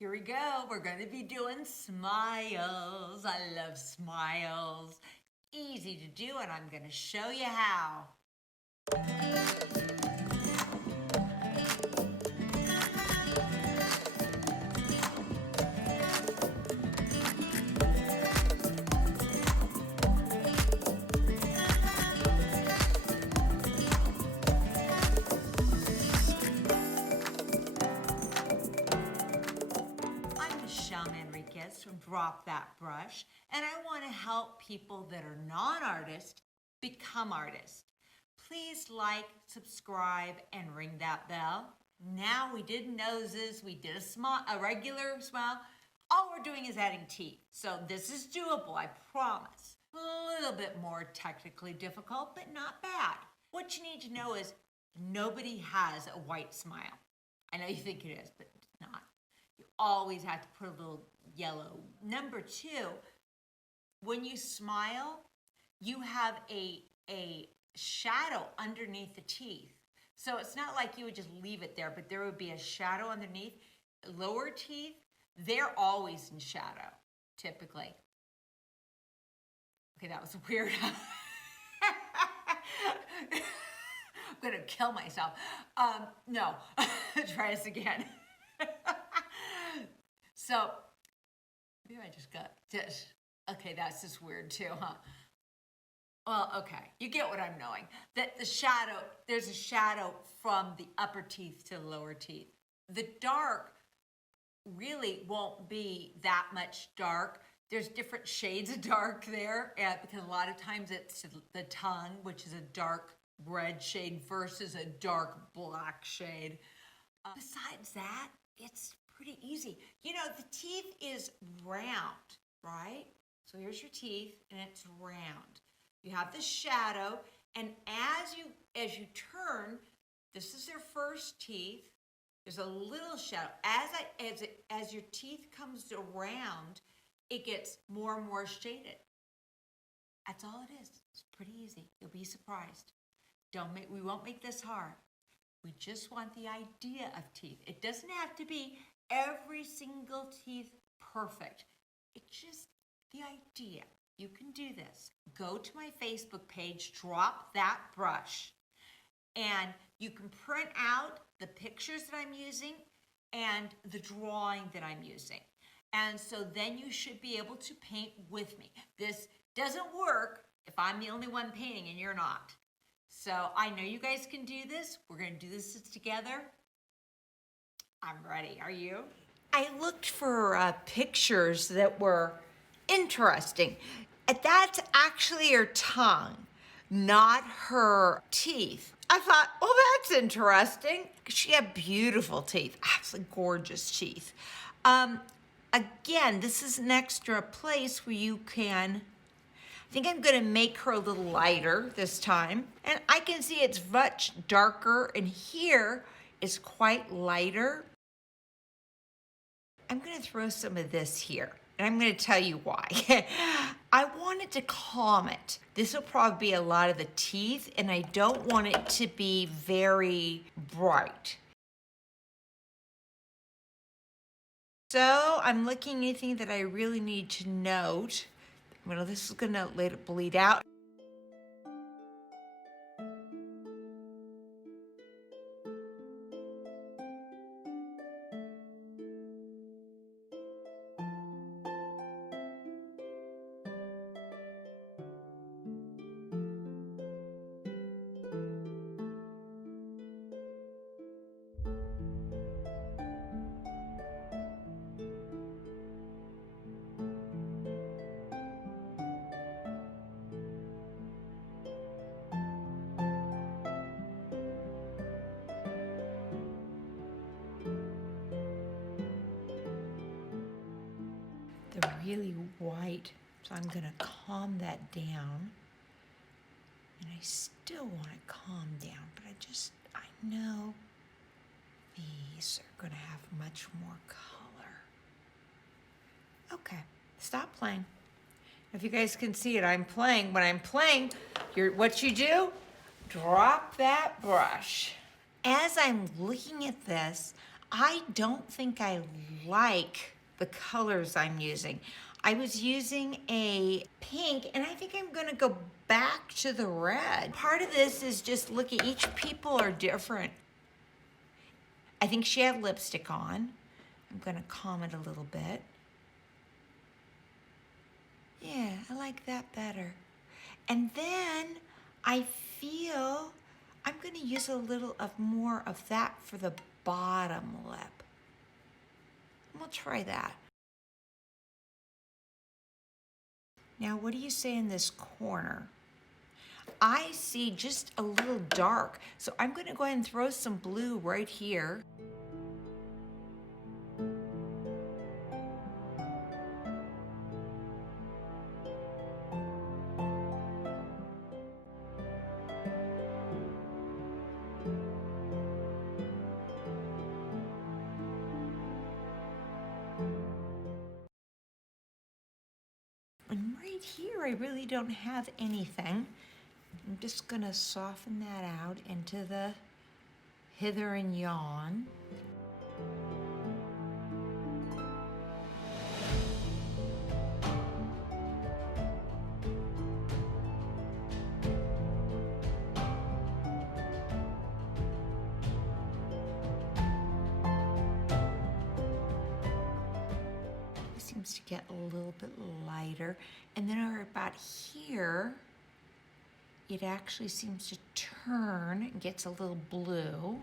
Here we go. We're going to be doing smiles. I love smiles. Easy to do, and I'm going to show you how. From Drop That Brush, and I want to help people that are non-artists become artists. Please like, subscribe, and ring that bell. Now we did noses, we did a regular smile. All we're doing is adding teeth. So this is doable, I promise. A little bit more technically difficult, but not bad. What you need to know is nobody has a white smile. I know you think it is, but it's not. You always have to put a little yellow. Number two, when you smile, you have a shadow underneath the teeth. So it's not like you would just leave it there, but there would be a shadow underneath. Lower teeth, they're always in shadow, typically. Okay, that was weird. I'm gonna kill myself. No, try this again. So, maybe I just got this. Okay, that's just weird too, huh? Well, okay, you get what I'm knowing. That the shadow, there's a shadow from the upper teeth to the lower teeth. The dark really won't be that much dark. There's different shades of dark there, because a lot of times it's the tongue, which is a dark red shade versus a dark black shade. Besides that, it's pretty easy. You know, the teeth is round, right? So here's your teeth, and it's round. You have the shadow, and as you turn, this is their first teeth. There's a little shadow. As your teeth comes around, it gets more and more shaded. That's all it is. It's pretty easy. You'll be surprised. We won't make this hard. We just want the idea of teeth. It doesn't have to be every single teeth perfect. It's just the idea. You can do this. Go to my Facebook page, Drop That Brush, and you can print out the pictures that I'm using and the drawing that I'm using. And so then you should be able to paint with me. This doesn't work if I'm the only one painting and you're not. So I know you guys can do this. We're going to do this together. I'm ready. Are you? I looked for pictures that were interesting. That's actually her tongue, not her teeth. I thought, well, that's interesting. She had beautiful teeth, absolutely gorgeous teeth. Again, this is an extra place where you can, I think I'm gonna make her a little lighter this time. And I can see it's much darker, and here is quite lighter. I'm gonna throw some of this here, and I'm gonna tell you why. I wanted to calm it. This will probably be a lot of the teeth, and I don't want it to be very bright. So I'm looking at anything that I really need to note. Well, this is gonna let it bleed out. They're really white, so I'm gonna calm that down. And I still want to calm down, but I know these are gonna have much more color. Okay, stop playing. If you guys can see it, I'm playing. When I'm playing, what you do, drop that brush. As I'm looking at this, I don't think I like the colors I'm using. I was using a pink, and I think I'm gonna go back to the red. Part of this is just looking, each people are different. I think she had lipstick on. I'm gonna calm it a little bit. Yeah, I like that better. And then I feel I'm gonna use a little of more of that for the bottom lip. We'll try that. Now, what do you say in this corner? I see just a little dark, so I'm gonna go ahead and throw some blue right here. And right here, I really don't have anything. I'm just gonna soften that out into the hither and yon. Seems to get a little bit lighter. And then over about here, it actually seems to turn and gets a little blue.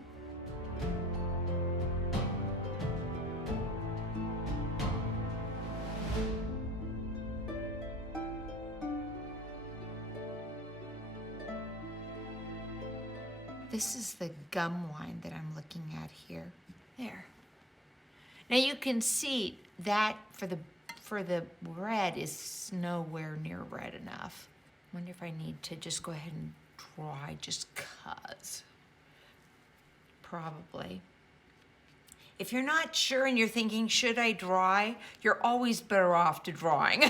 This is the gum line that I'm looking at here. There. Now you can see that for the red is nowhere near red enough. I wonder if I need to just go ahead and dry just cause. Probably. If you're not sure and you're thinking, should I dry? You're always better off to drawing.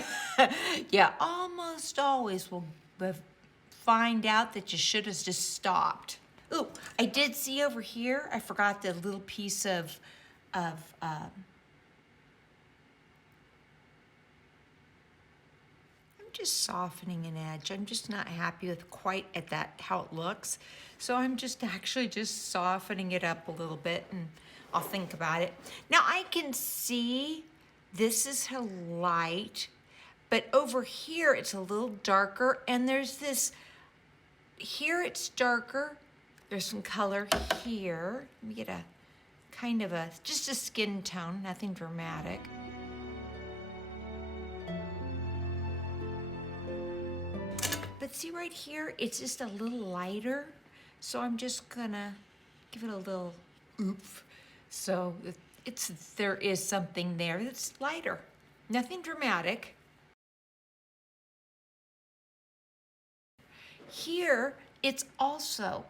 Yeah, almost always will find out that you should have just stopped. Ooh, I did see over here, I forgot the little piece of I'm just softening an edge. I'm just not happy with quite at that how it looks. So I'm just actually just softening it up a little bit, and I'll think about it. Now I can see this is her light, but over here it's a little darker, and there's this, here it's darker. There's some color here. Let me get a kind of just a skin tone, nothing dramatic. But see right here, it's just a little lighter. So I'm just gonna give it a little oomph. So there is something there that's lighter, nothing dramatic. Here, it's also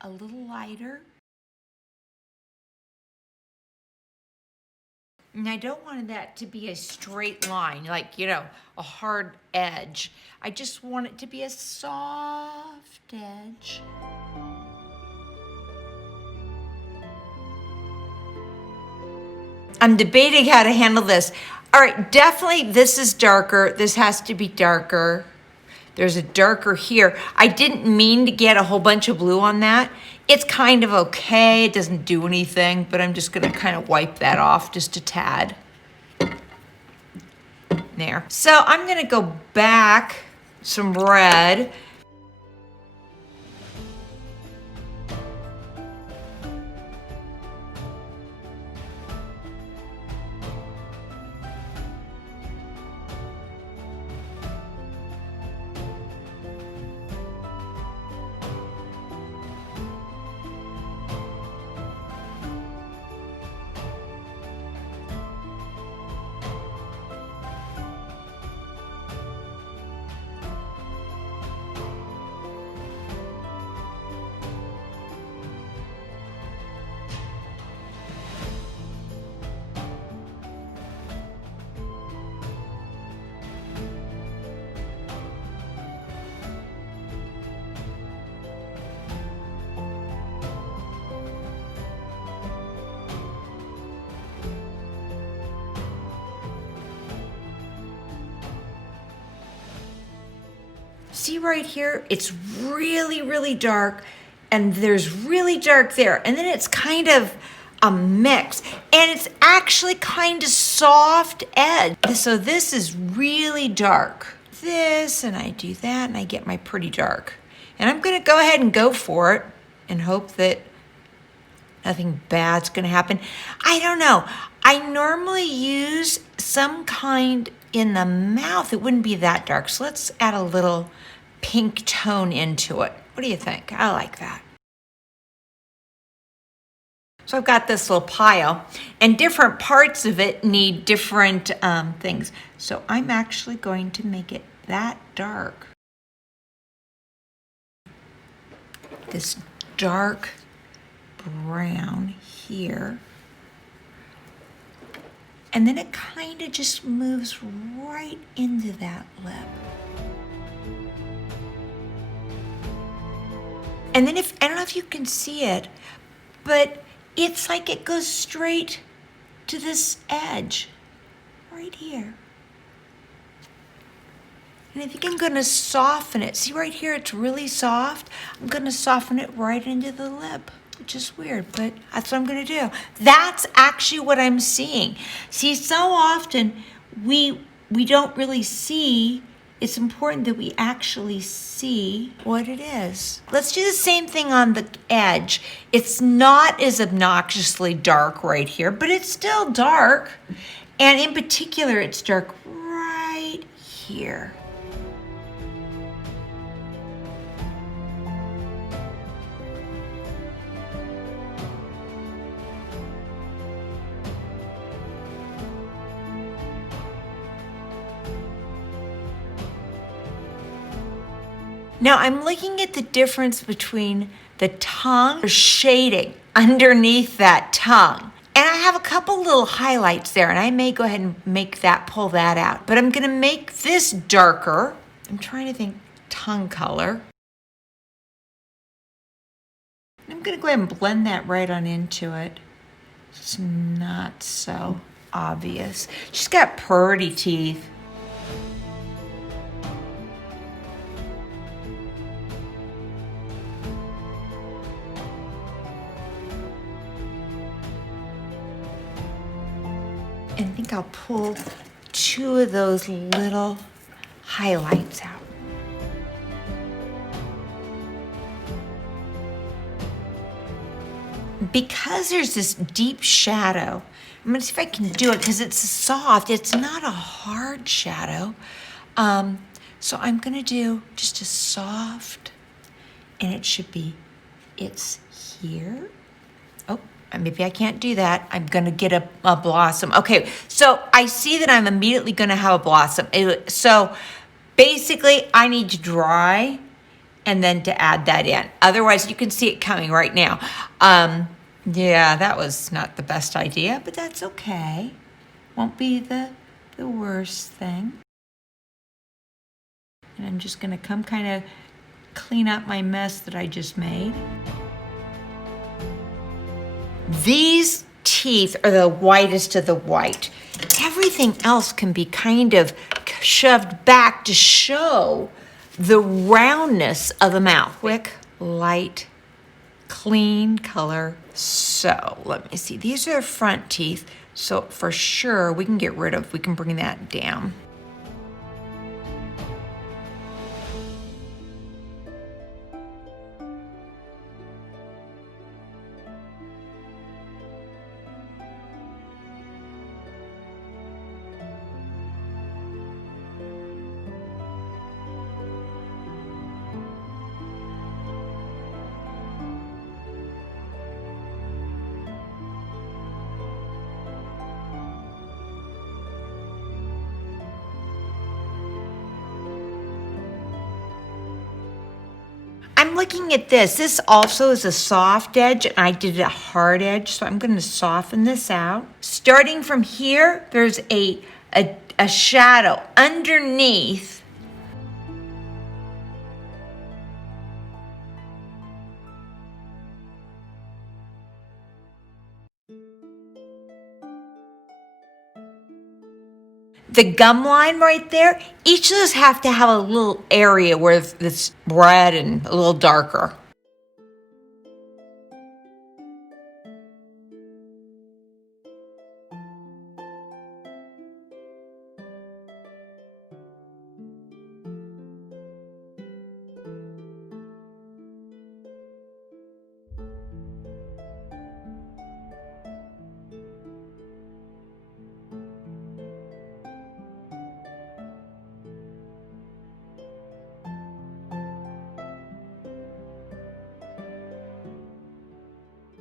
a little lighter. And I don't want that to be a straight line, like, you know, a hard edge. I just want it to be a soft edge. I'm debating how to handle this. All right, definitely this is darker. This has to be darker. There's a darker here. I didn't mean to get a whole bunch of blue on that. It's kind of okay, it doesn't do anything, but I'm just gonna kind of wipe that off just a tad. There. So I'm gonna go back some red. See right here, it's really, really dark, and there's really dark there, and then it's kind of a mix, and it's actually kind of soft edge. So this is really dark. This, and I do that, and I get my pretty dark. And I'm gonna go ahead and go for it and hope that nothing bad's gonna happen. I don't know. I normally use some kind in the mouth. It wouldn't be that dark. So let's add a little pink tone into it. What do you think? I like that. So I've got this little pile, and different parts of it need different things. So I'm actually going to make it that dark. This dark brown here. And then it kind of just moves right into that lip. And then I don't know if you can see it, but it's like it goes straight to this edge right here. And I think I'm gonna soften it. See right here, it's really soft. I'm gonna soften it right into the lip, which is weird, but that's what I'm gonna do. That's actually what I'm seeing. See, so often we don't really see. It's important that we actually see what it is. Let's do the same thing on the edge. It's not as obnoxiously dark right here, but it's still dark. And in particular, it's dark right here. Now I'm looking at the difference between the tongue shading underneath that tongue. And I have a couple little highlights there, and I may go ahead and pull that out. But I'm gonna make this darker. I'm trying to think tongue color. I'm gonna go ahead and blend that right on into it. It's not so obvious. She's got pretty teeth. And I think I'll pull two of those little highlights out. Because there's this deep shadow, I'm gonna see if I can do it because it's soft. It's not a hard shadow. So I'm gonna do just a soft, and it's here. Oh, maybe I can't do that. I'm gonna get a blossom. Okay, so I see that I'm immediately gonna have a blossom. So basically I need to dry and then to add that in. Otherwise you can see it coming right now. Yeah, that was not the best idea, but that's okay. Won't be the worst thing. And I'm just gonna come kind of clean up my mess that I just made. These teeth are the whitest of the white. Everything else can be kind of shoved back to show the roundness of the mouth. Quick, light, clean color. So let me see, these are front teeth. So for sure we can bring that down. I'm looking at this. This also is a soft edge, and I did a hard edge, so I'm going to soften this out. Starting from here, there's a shadow underneath. the gum line right there, each of those have to have a little area where it's red and a little darker.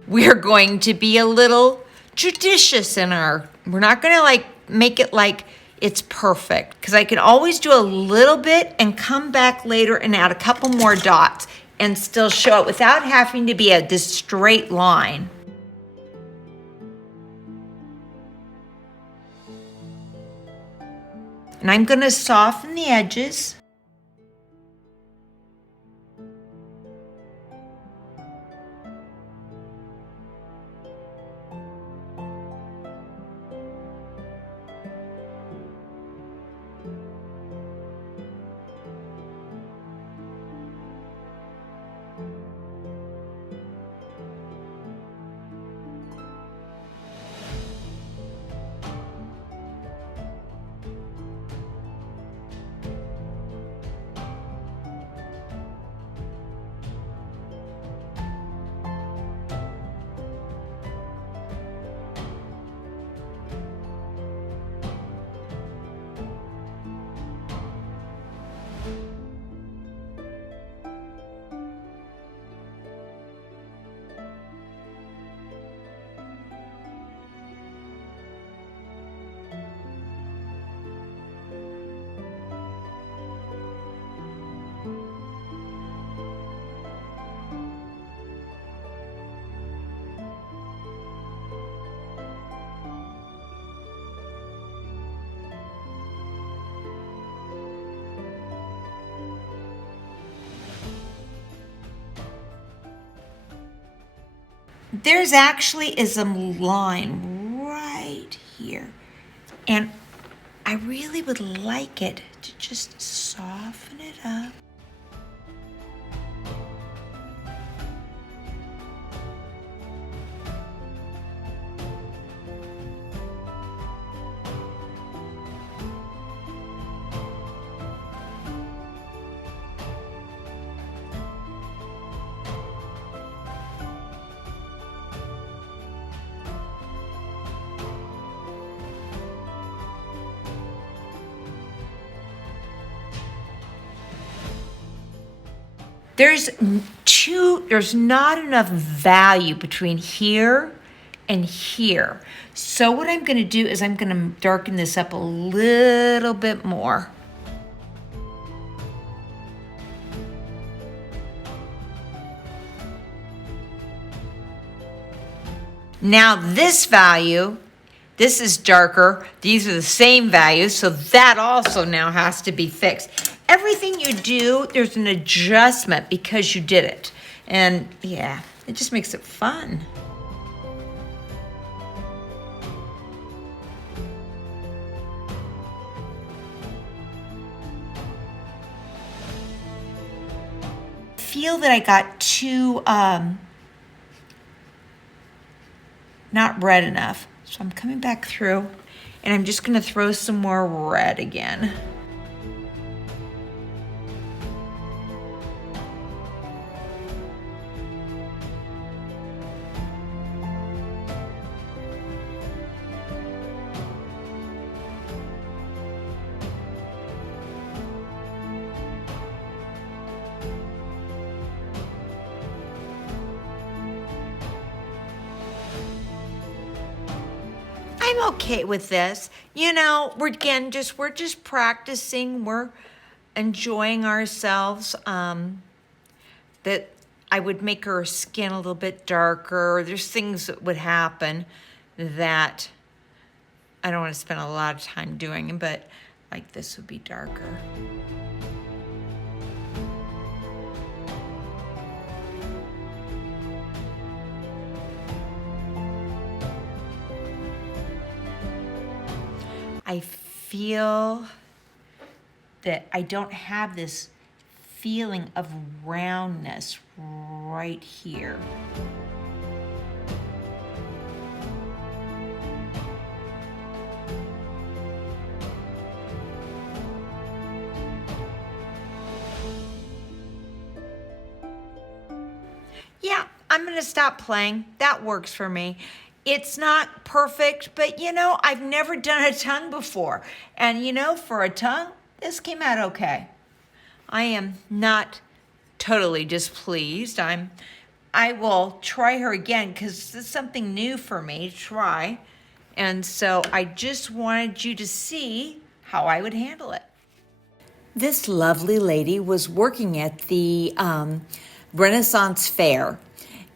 We're going to be a little judicious in we're not gonna like make it like it's perfect, because I can always do a little bit and come back later and add a couple more dots and still show it without having to be this straight line. And I'm gonna soften the edges. There's actually is a line right here, and I really would like it to just soften it up. There's not enough value between here and here. So what I'm gonna do is I'm gonna darken this up a little bit more. Now this value, this is darker. These are the same values, so that also now has to be fixed. Everything you do, there's an adjustment because you did it. And yeah, it just makes it fun. I feel that I got too, not red enough. So I'm coming back through and I'm just gonna throw some more red again. I'm okay with this. You know, we're just practicing. We're enjoying ourselves. That I would make her skin a little bit darker. There's things that would happen that I don't want to spend a lot of time doing, but like this would be darker. I feel that I don't have this feeling of roundness right here. Yeah, I'm gonna stop playing. That works for me. It's not perfect, but you know, I've never done a tongue before. And you know, for a tongue, this came out okay. I am not totally displeased. I will try her again because this is something new for me to try. And so I just wanted you to see how I would handle it. This lovely lady was working at the Renaissance Fair,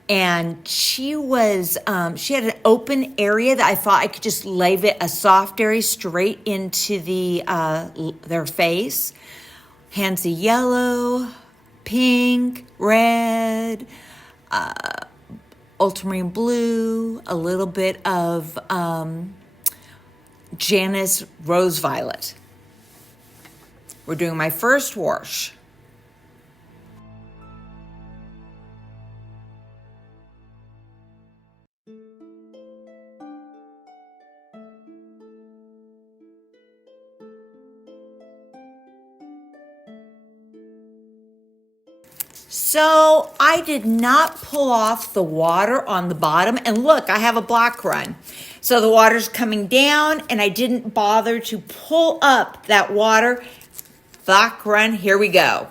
and she had an open area that I thought I could just lay a soft area straight into their face. Hansa yellow, pink, red, ultramarine blue, a little bit of Janus rose violet. We're doing my first wash. So I did not pull off the water on the bottom, and look, I have a black run. So the water's coming down and I didn't bother to pull up that water. Black run, here we go.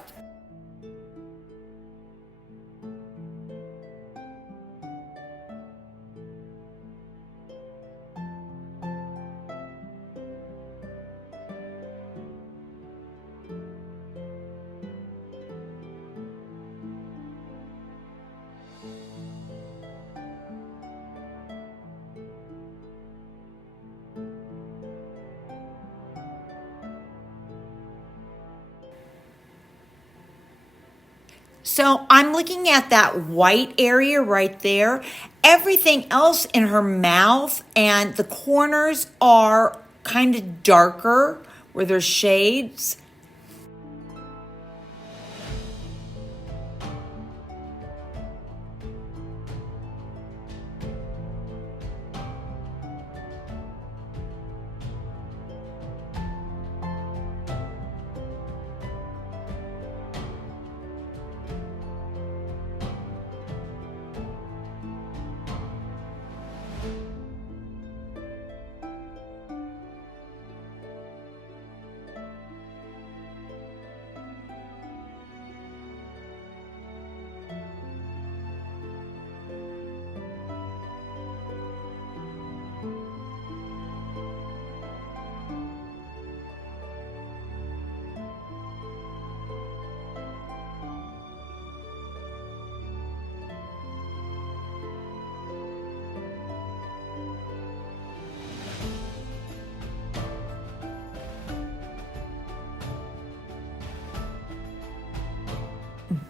So I'm looking at that white area right there. Everything else in her mouth and the corners are kind of darker where there's shades.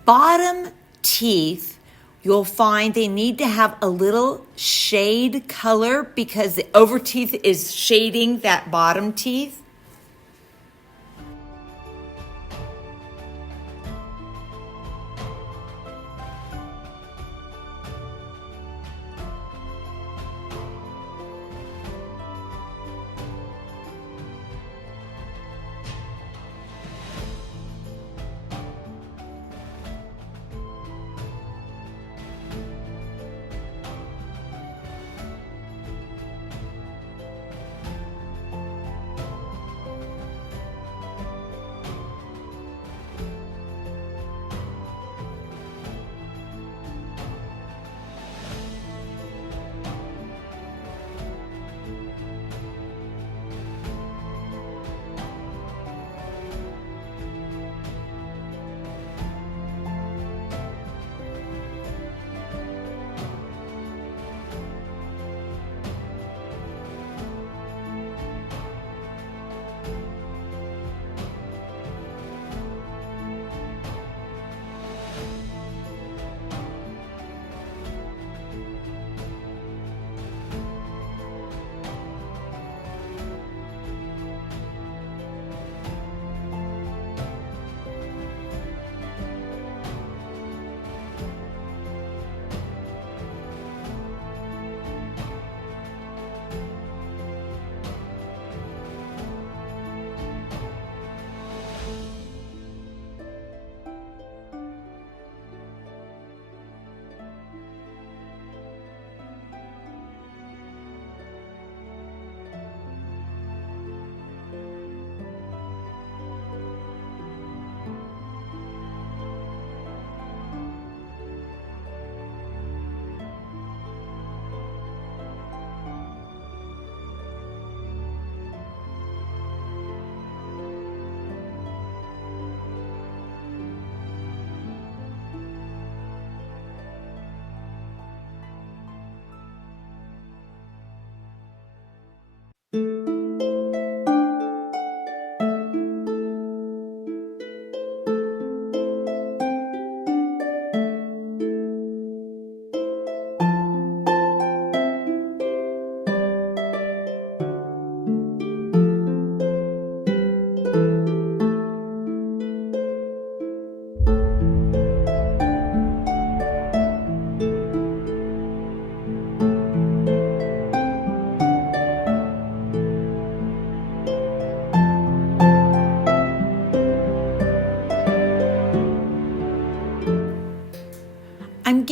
Bottom teeth, you'll find they need to have a little shade color because the over teeth is shading that bottom teeth.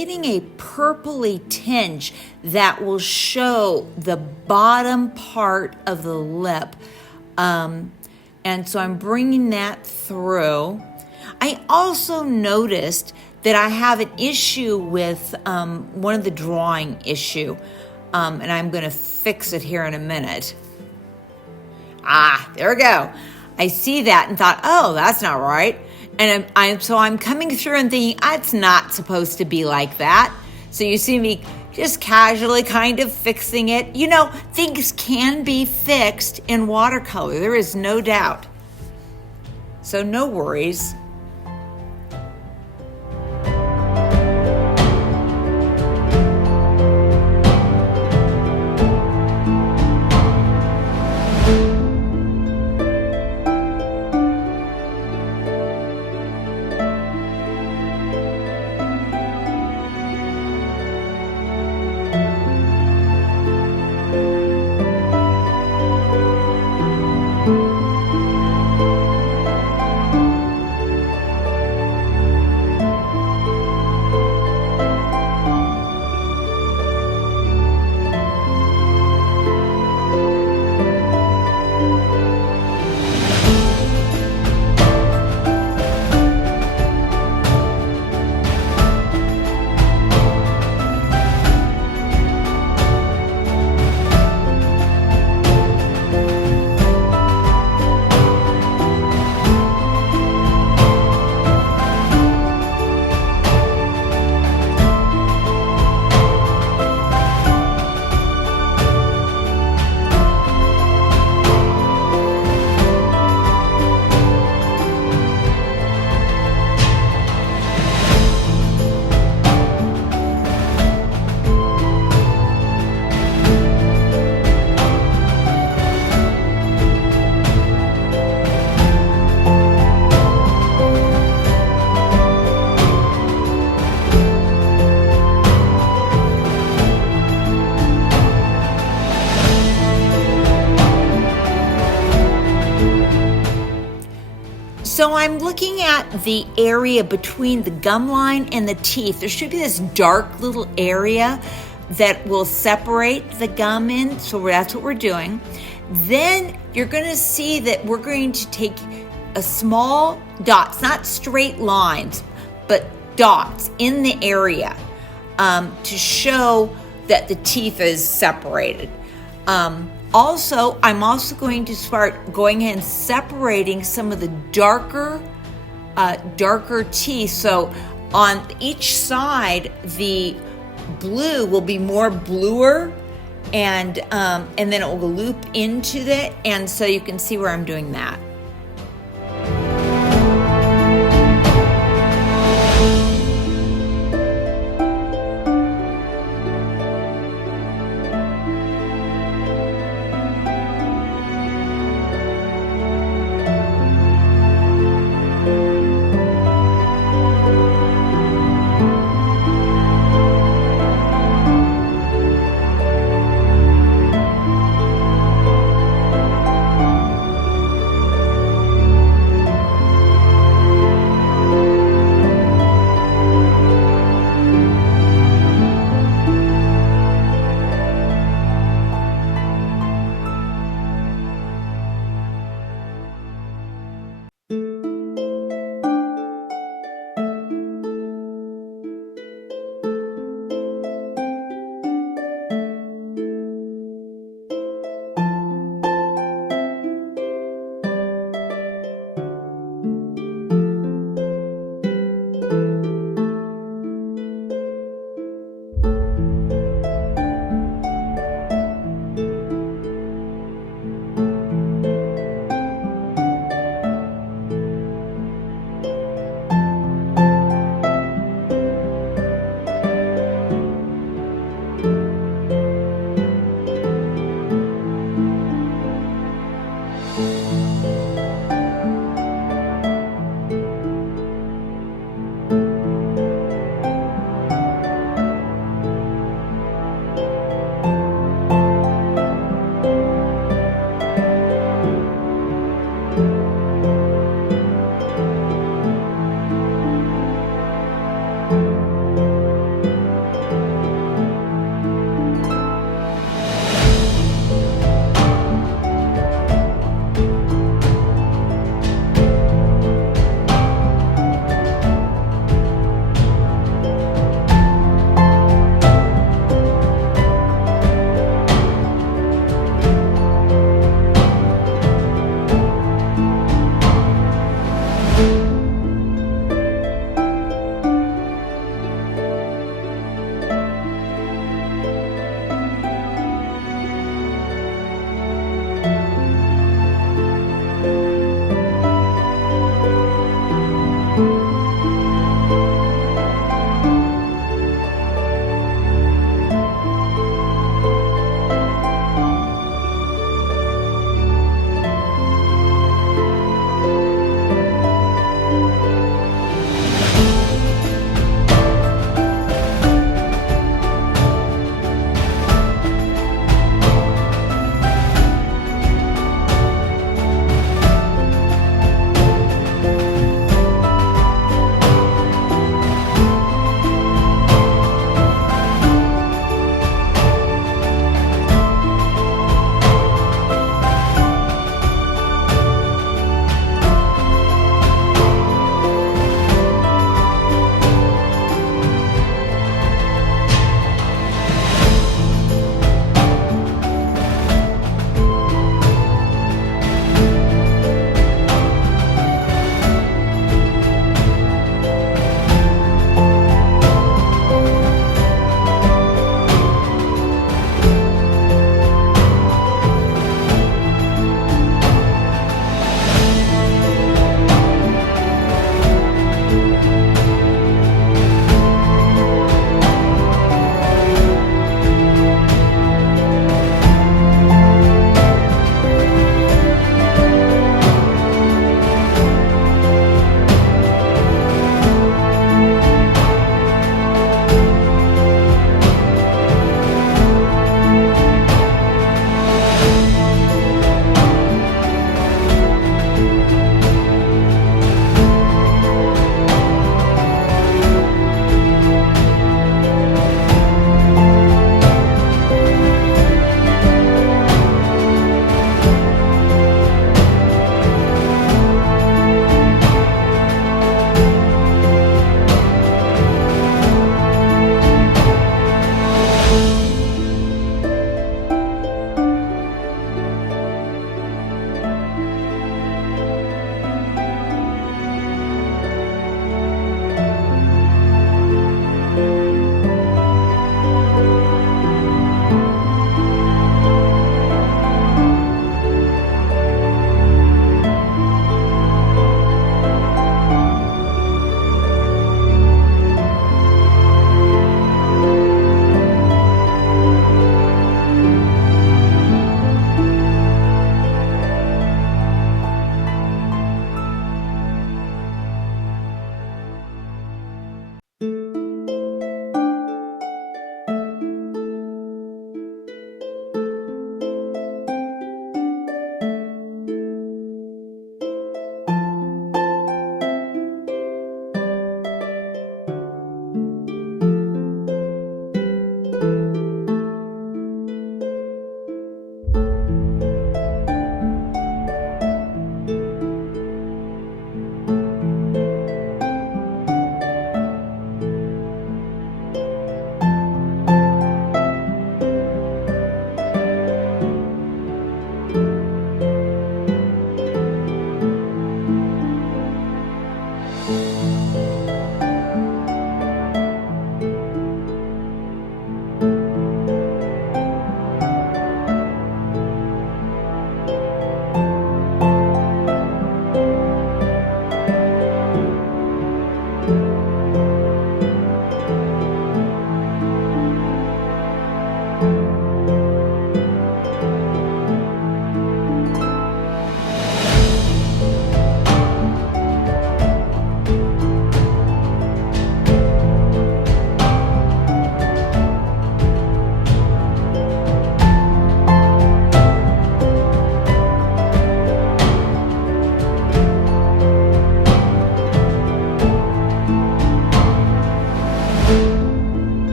getting a purpley tinge that will show the bottom part of the lip. And so I'm bringing that through. I also noticed that I have an issue with one of the drawing issue, and I'm going to fix it here in a minute. There we go. I see that and thought, oh, that's not right. And I'm coming through and thinking, it's not supposed to be like that. So you see me just casually kind of fixing it. You know, things can be fixed in watercolor. There is no doubt. So no worries. So I'm looking at the area between the gum line and the teeth. There should be this dark little area that will separate the gum in, so that's what we're doing. Then you're going to see that we're going to take a small dots, not straight lines, but dots in the area to show that the teeth is separated. Also, I'm also going to start going in and separating some of the darker teeth. So on each side, the blue will be more bluer, and then it will loop into it. And so you can see where I'm doing that.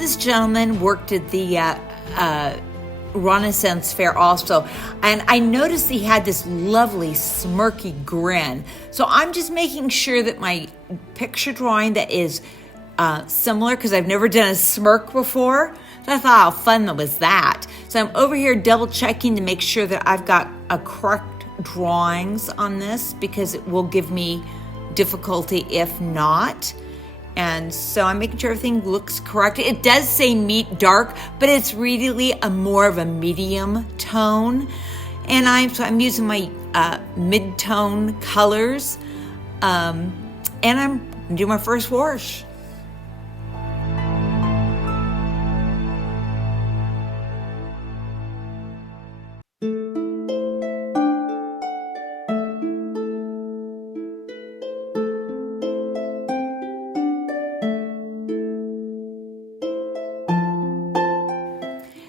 this gentleman worked at the Renaissance Fair also, and I noticed he had this lovely smirky grin. So I'm just making sure that my picture drawing that is similar, because I've never done a smirk before. So I thought, how fun was that? So I'm over here double checking to make sure that I've got a correct drawings on this, because it will give me difficulty if not. And so I'm making sure everything looks correct. It does say meet dark, but it's really more of a medium tone. And I'm using my mid-tone colors. And I'm gonna do my first wash.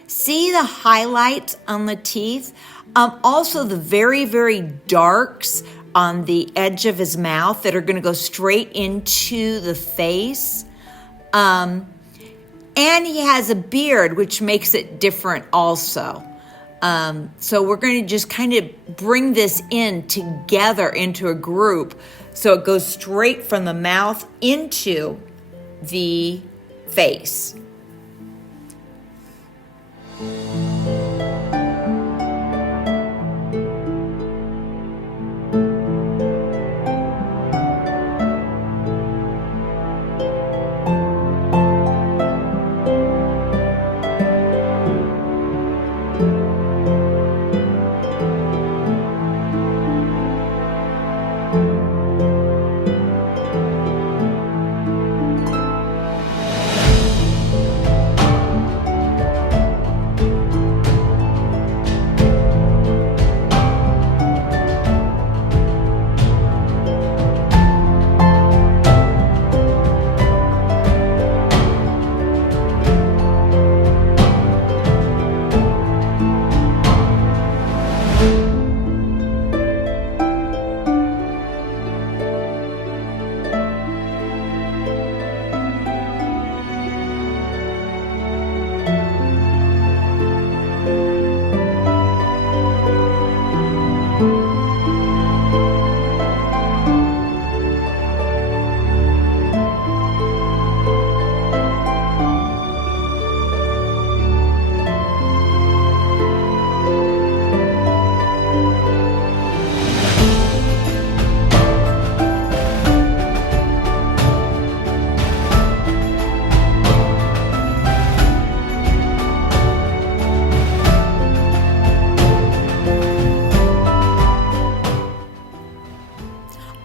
See the highlights on the teeth? Also the very, very darks on the edge of his mouth that are going to go straight into the face. And he has a beard, which makes it different also. So we're going to just kind of bring this in together into a group, so it goes straight from the mouth into the face.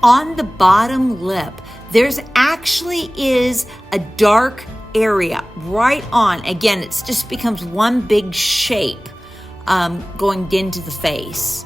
On the bottom lip, there's actually is a dark area right on. Again, it just becomes one big shape going into the face.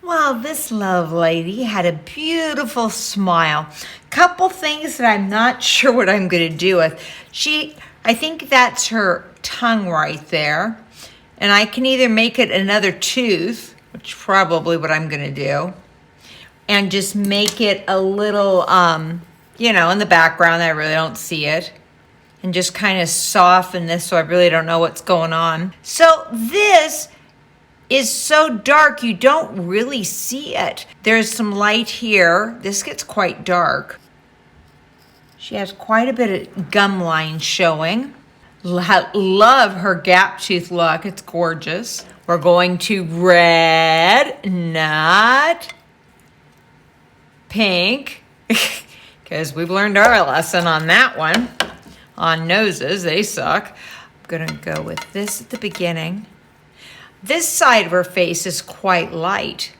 Well, this love lady had a beautiful smile. Couple things that I'm not sure what I'm going to do with. I think that's her tongue right there. And I can either make it another tooth, which is probably what I'm going to do, and just make it a little, in the background. I really don't see it. And just kind of soften this so I really don't know what's going on. So this is so dark you don't really see it. There's some light here. This gets quite dark. She has quite a bit of gum line showing. Love her gap tooth look. It's gorgeous. We're going to red, not pink, because we've learned our lesson on that one. On noses, they suck. I'm gonna go with this at the beginning. This side of her face is quite light.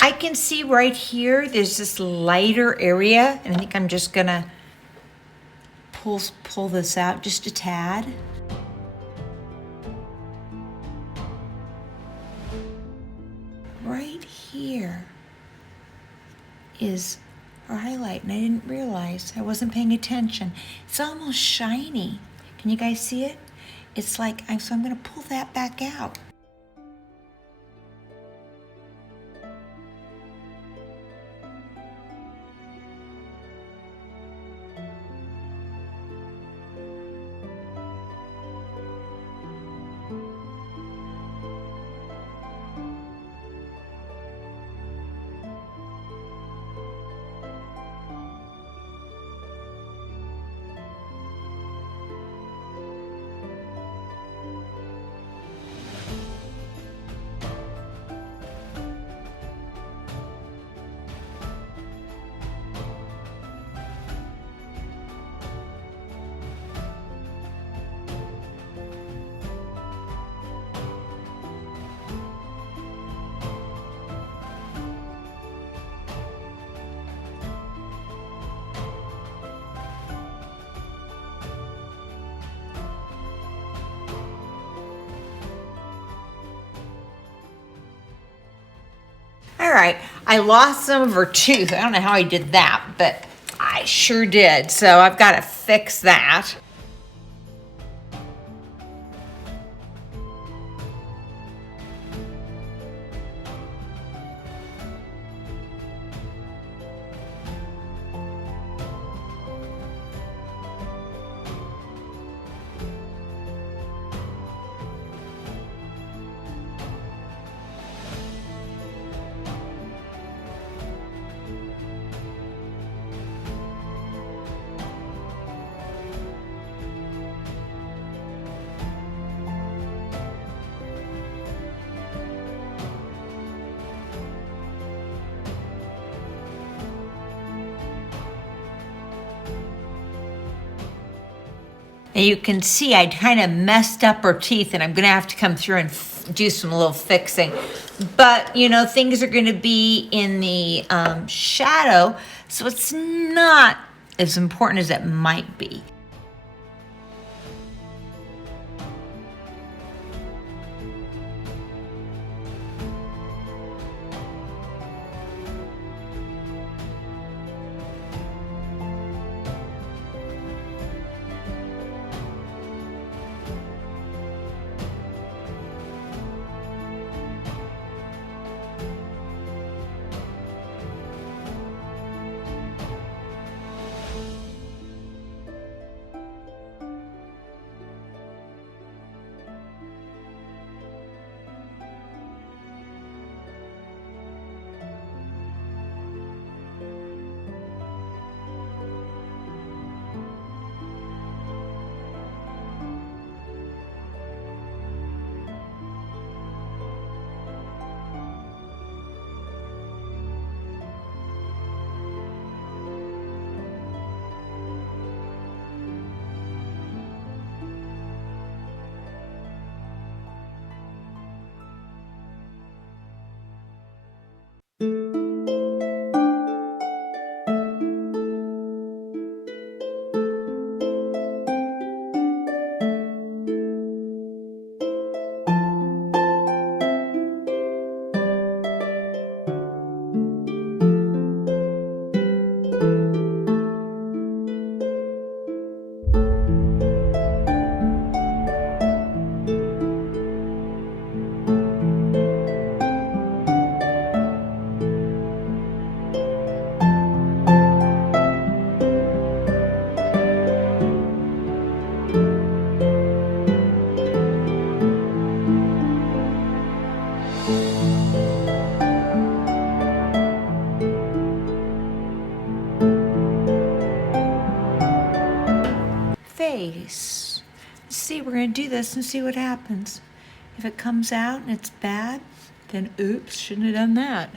I can see right here, there's this lighter area, and I think I'm just gonna pull this out just a tad. Right here is our highlight, and I didn't realize, I wasn't paying attention. It's almost shiny. Can you guys see it? It's like, so I'm gonna pull that back out. All right, I lost some of her tooth. I don't know how I did that, but I sure did. So I've got to fix that. And you can see I kind of messed up her teeth, and I'm going to have to come through and do some little fixing. But, you know, things are going to be in the shadow, so it's not as important as it might be. Face. Let's see, we're going to do this and see what happens. If it comes out and it's bad, then oops, shouldn't have done that.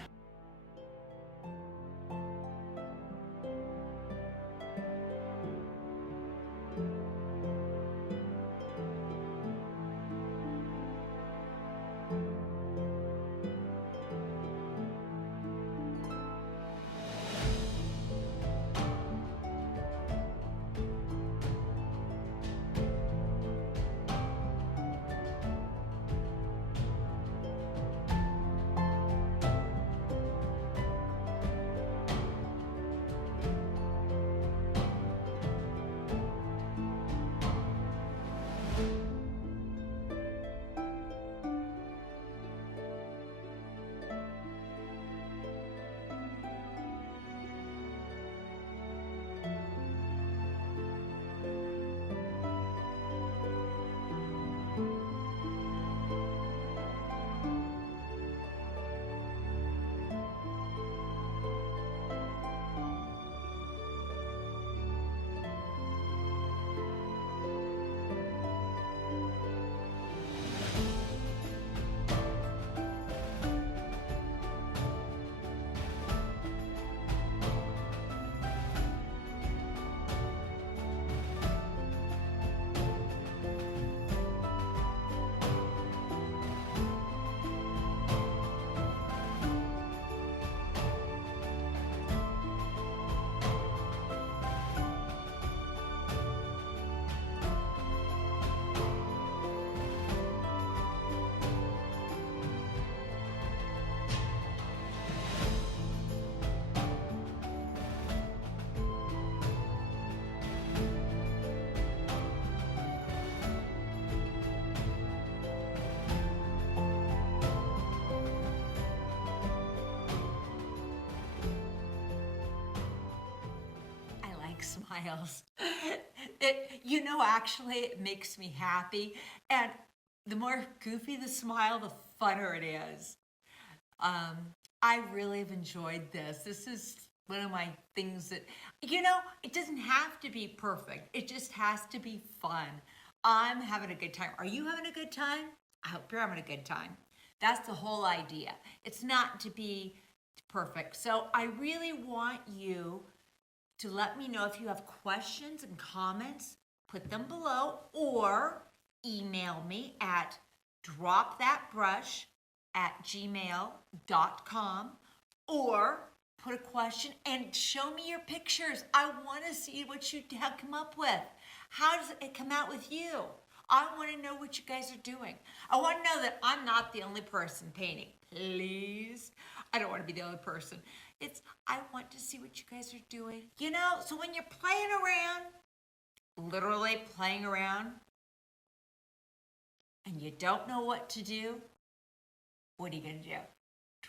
Smiles. Actually, it makes me happy. And the more goofy the smile, the funner it is. I really have enjoyed this. This is one of my things that, it doesn't have to be perfect. It just has to be fun. I'm having a good time. Are you having a good time? I hope you're having a good time. That's the whole idea. It's not to be perfect. So I really want you to let me know if you have questions and comments. Put them below or email me at dropthatbrush@gmail.com or put a question and show me your pictures. I want to see what you have come up with. How does it come out with you? I want to know what you guys are doing. I want to know that I'm not the only person painting. Please. I don't want to be the only person. I want to see what you guys are doing. You know, so when you're playing around, literally playing around, and you don't know what to do, what are you going to do?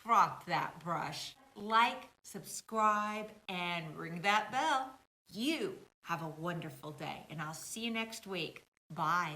Drop that brush. Like, subscribe, and ring that bell. You have a wonderful day, and I'll see you next week. Bye.